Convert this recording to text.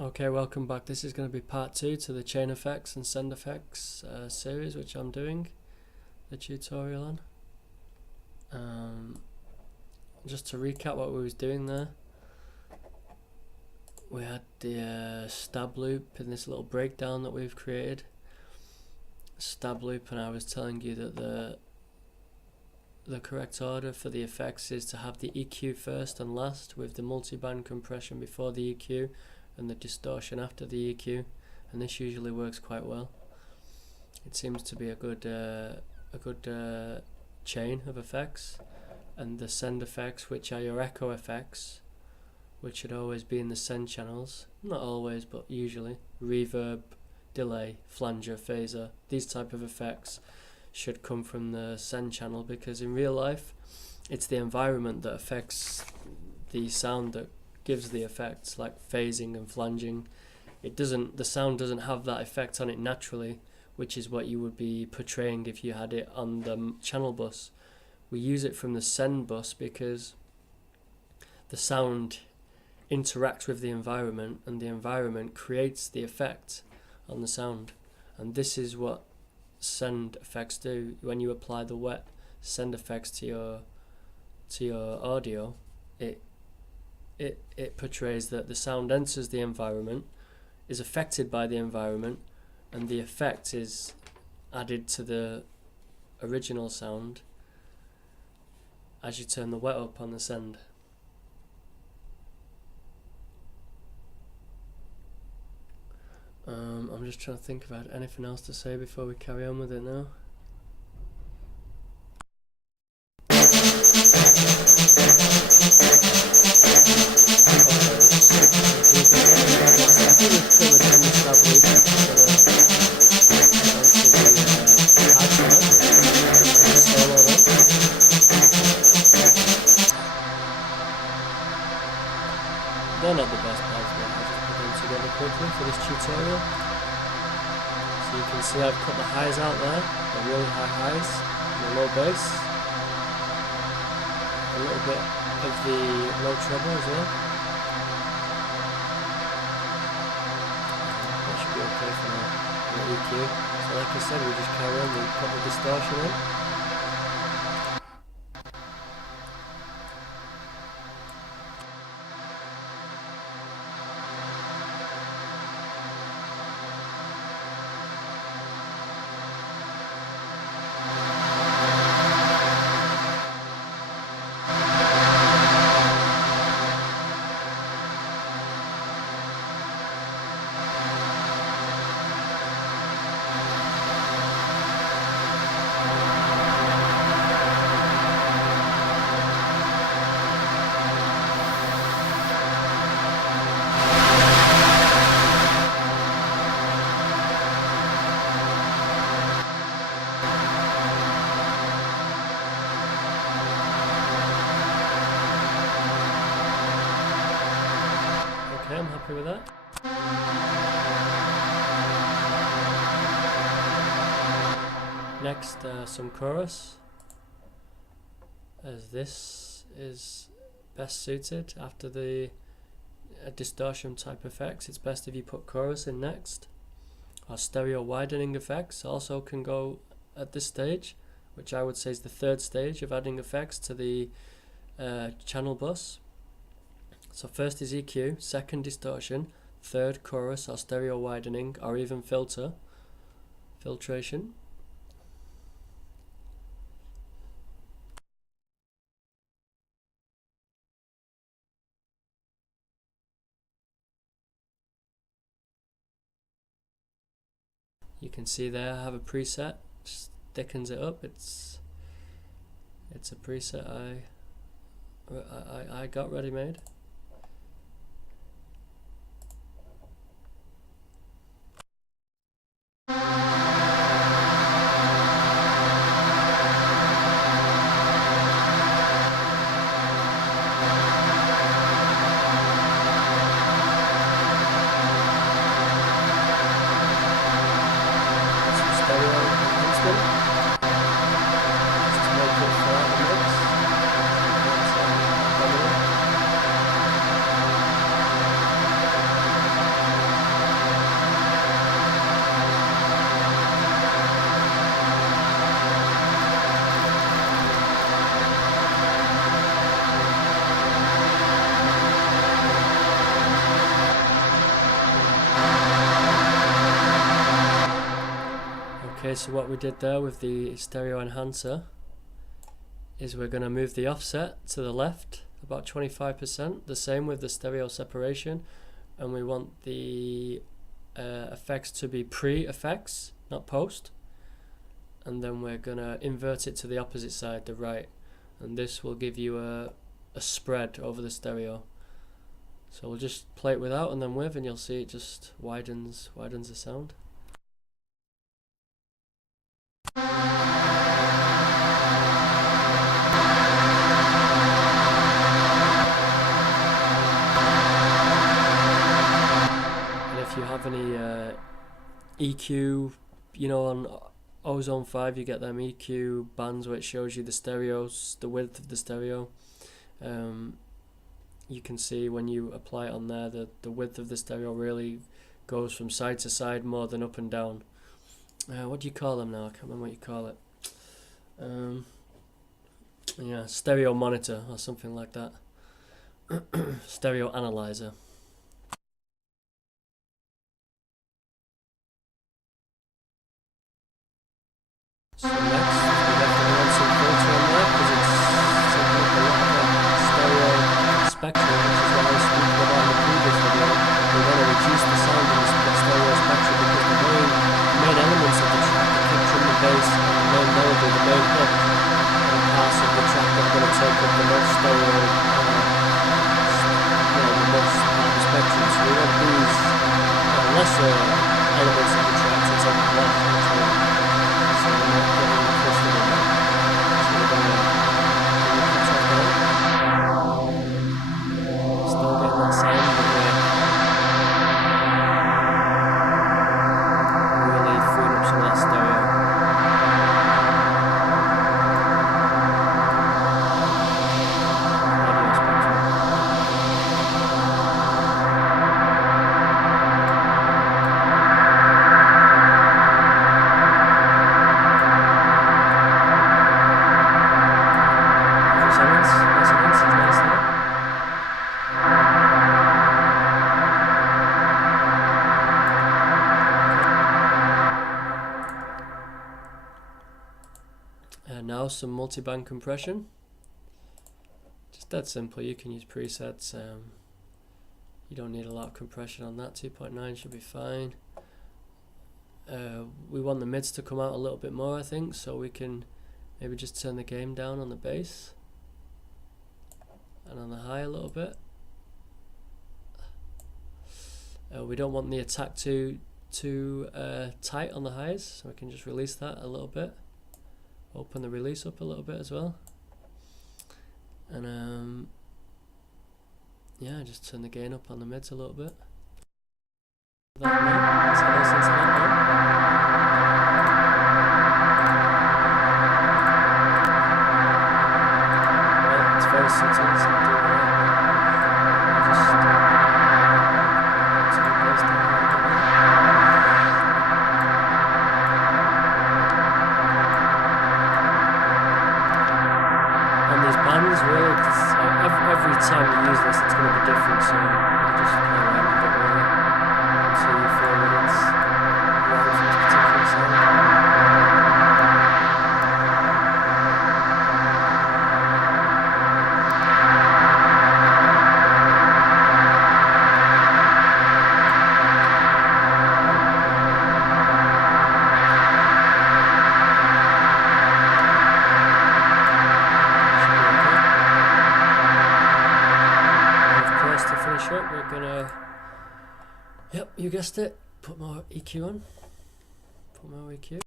Okay, welcome back. This is going to be part 2 to the chain effects and send effects series, which I'm doing the tutorial on. Just to recap what we was doing there, we had the stab loop in this little breakdown that we've created. Stab loop, and I was telling you that the correct order for the effects is to have the EQ first and last, with the multiband compression before the EQ and the distortion after the EQ, and this usually works quite well. It seems to be a good chain of effects. And the send effects, which are your echo effects, which should always be in the send channels, not always but usually. Reverb, delay, flanger, phaser, these type of effects should come from the send channel, because in real life it's the environment that affects the sound that gives the effects, like phasing and flanging. The sound doesn't have that effect on it naturally, which is what you would be portraying if you had it on the channel bus. We use it from the send bus because the sound interacts with the environment, and the environment creates the effect on the sound. And this is what send effects do. When you apply the wet send effects to your audio, it portrays that the sound enters the environment, is affected by the environment, and the effect is added to the original sound as you turn the wet up on the send. I'm just trying to think if I had anything else to say before we carry on with it now. They're not the best parts, but I just put them together quickly for this tutorial. So you can see I've cut the highs out there, the really high highs, and the low bass. A little bit of the low treble as well. That should be okay for now. The EQ. So like I said, we just carry on, we put the distortion in. I'm happy with that. Next, some chorus, as this is best suited after the distortion type effects. It's best if you put chorus in next. Our stereo widening effects also can go at this stage, which I would say is the third stage of adding effects to the channel bus. So first is EQ, second distortion, third chorus or stereo widening, or even filtration. You can see there I have a preset, just thickens it up. It's a preset I got ready made. Just to make it flat in the mix. Okay, so what we did there with the stereo enhancer is we're going to move the offset to the left about 25%, the same with the stereo separation, and we want the effects to be pre-effects, not post, and then we're going to invert it to the opposite side, the right, and this will give you a spread over the stereo. So we'll just play it without and then with, and you'll see it just widens the sound. And if you have any EQ, you know, on Ozone 5 you get them EQ bands where it shows you the stereos, the width of the stereo. You can see when you apply it on there that the width of the stereo really goes from side to side more than up and down. What do you call them now? I can't remember what you call it. Yeah, stereo monitor or something like that. Stereo analyzer. So next, we have to run some filter on there because it's taking up a lot of the stereo spectrum, which is what I was speaking about in the previous video. We want to reduce the sound in the stereo spectrum because the main elements of the track, the kick drum, the bass, and the main melody, the main hook, are parts of the track that are going to take up the most stereo, the most part of the spectrum. So we want these lesser elements of the track to take up less control. So we're not getting clustered in there. So we're going to put that down. Still getting that sound, but we're really freeing up some of that stereo. Audio spectrum. Resonance is nice there. And now some multi-band compression. Just that simple. You can use presets. You don't need a lot of compression on that. 2.9 should be fine. We want the mids to come out a little bit more, I think, so we can maybe just turn the gain down on the bass and on the high a little bit. We don't want the attack too tight on the highs, so we can just release that a little bit. Open the release up a little bit as well, and yeah, just turn the gain up on the mids a little bit. It's very subtle, so I'm doing that. Just turn the bass down a little bit. On these bands, really, every time you use this, it's going to be different, so you just play around with it really until you feel that it's right for this particular sound. We're gonna, yep, you guessed it, put more EQ on, put more EQ.